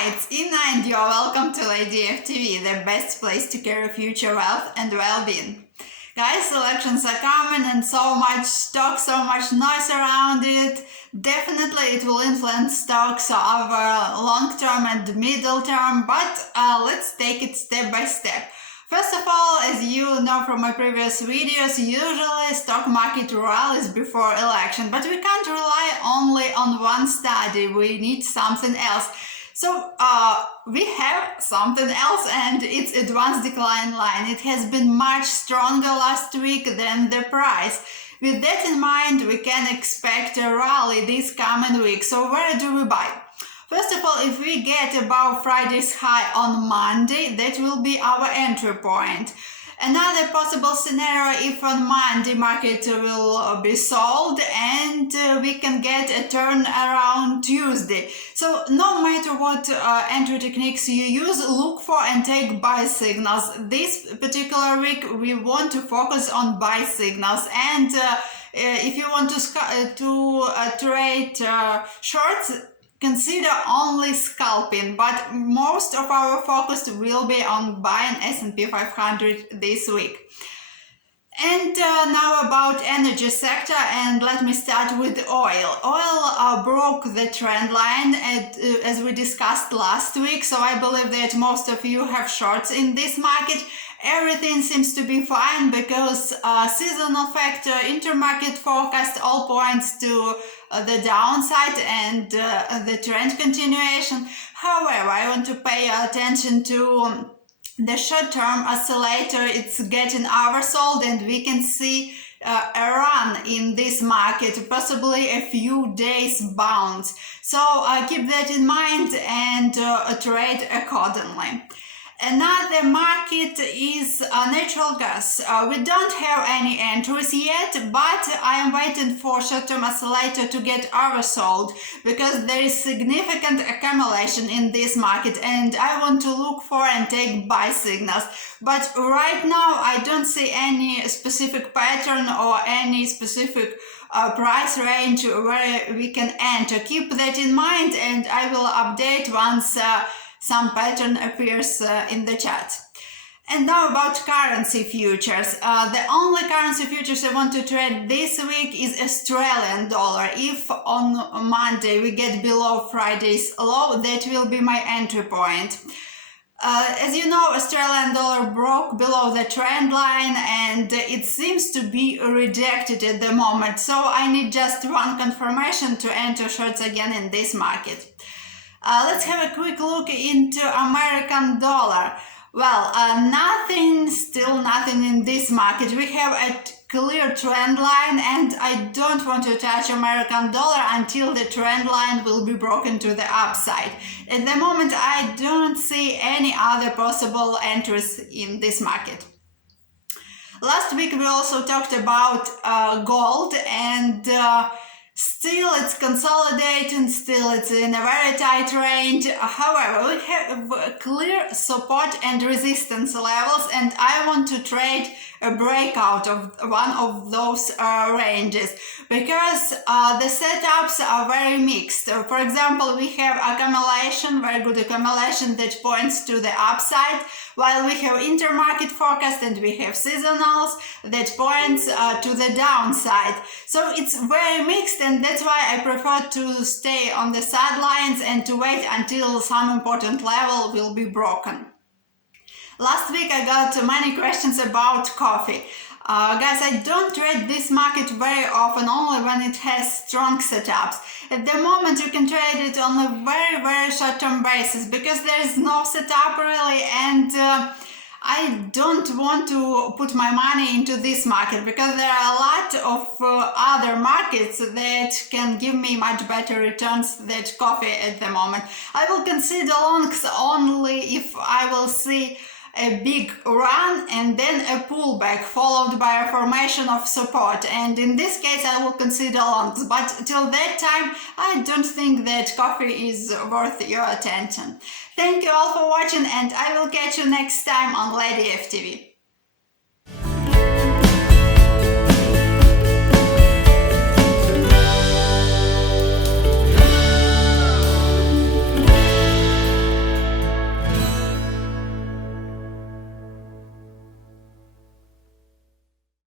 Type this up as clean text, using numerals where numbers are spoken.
Hi, it's Inna and you're welcome to AUDUSD, the best place to carry future wealth and well-being. Guys, elections are coming and so much talk, so much noise around it. Definitely it will influence stocks over long term and middle term, but let's take it step by step. First of all, as you know from my previous videos, usually stock market rallies before election, but we can't rely only on one study, we need something else. So we have something else, and it's advanced decline line. It has been much stronger last week than the price. With that in mind, we can expect a rally this coming week. So where do we buy? First of all, if we get above Friday's high on Monday, that will be our entry point. Another possible scenario, if on Monday market will be sold and we can get a turn around Tuesday. So no matter what entry techniques you use, look for and take buy signals. This particular week we want to focus on buy signals, and if you want to trade shorts, consider only scalping, but most of our focus will be on buying S&P 500 this week. And now about energy sector, and let me start with oil. Oil broke the trend line as we discussed last week, so I believe that most of you have shorts in this market. Everything seems to be fine because seasonal factor, intermarket forecast all points to the downside and the trend continuation. However, I want to pay attention to the short-term oscillator. It's getting oversold and we can see a run in this market, possibly a few days bounce. So keep that in mind and trade accordingly. Another market is natural gas. We don't have any entries yet, but I am waiting for short-term oscillator to get oversold because there is significant accumulation in this market and I want to look for and take buy signals. But right now I don't see any specific pattern or any specific price range where we can enter. Keep that in mind and I will update once some pattern appears in the chart. And now about currency futures. The only currency futures I want to trade this week is Australian dollar. If on Monday we get below Friday's low, that will be my entry point. As you know, Australian dollar broke below the trend line and it seems to be rejected at the moment. So I need just one confirmation to enter shorts again in this market. Let's have a quick look into American dollar. Well, still nothing in this market. We have a clear trend line and I don't want to touch American dollar until the trend line will be broken to the upside. At the moment, I don't see any other possible entries in this market. Last week, we also talked about gold and still it's consolidating, still it's in a very tight range. However, we have clear support and resistance levels and I want to trade a breakout of one of those ranges because the setups are very mixed. For example, we have accumulation, very good accumulation that points to the upside, while we have intermarket forecast and we have seasonals that points to the downside. So it's very mixed and that's why I prefer to stay on the sidelines and to wait until some important level will be broken. Last week I got many questions about coffee. Guys, I don't trade this market very often, only when it has strong setups. At the moment you can trade it on a very short-term basis because there is no setup really, and I don't want to put my money into this market because there are a lot of other markets that can give me much better returns than coffee at the moment. I will consider longs only if I will see a big run and then a pullback followed by a formation of support, and in this case I will consider longs, but till that time I don't think that coffee is worth your attention. Thank you all for watching and I will catch you next time on AUDUSD.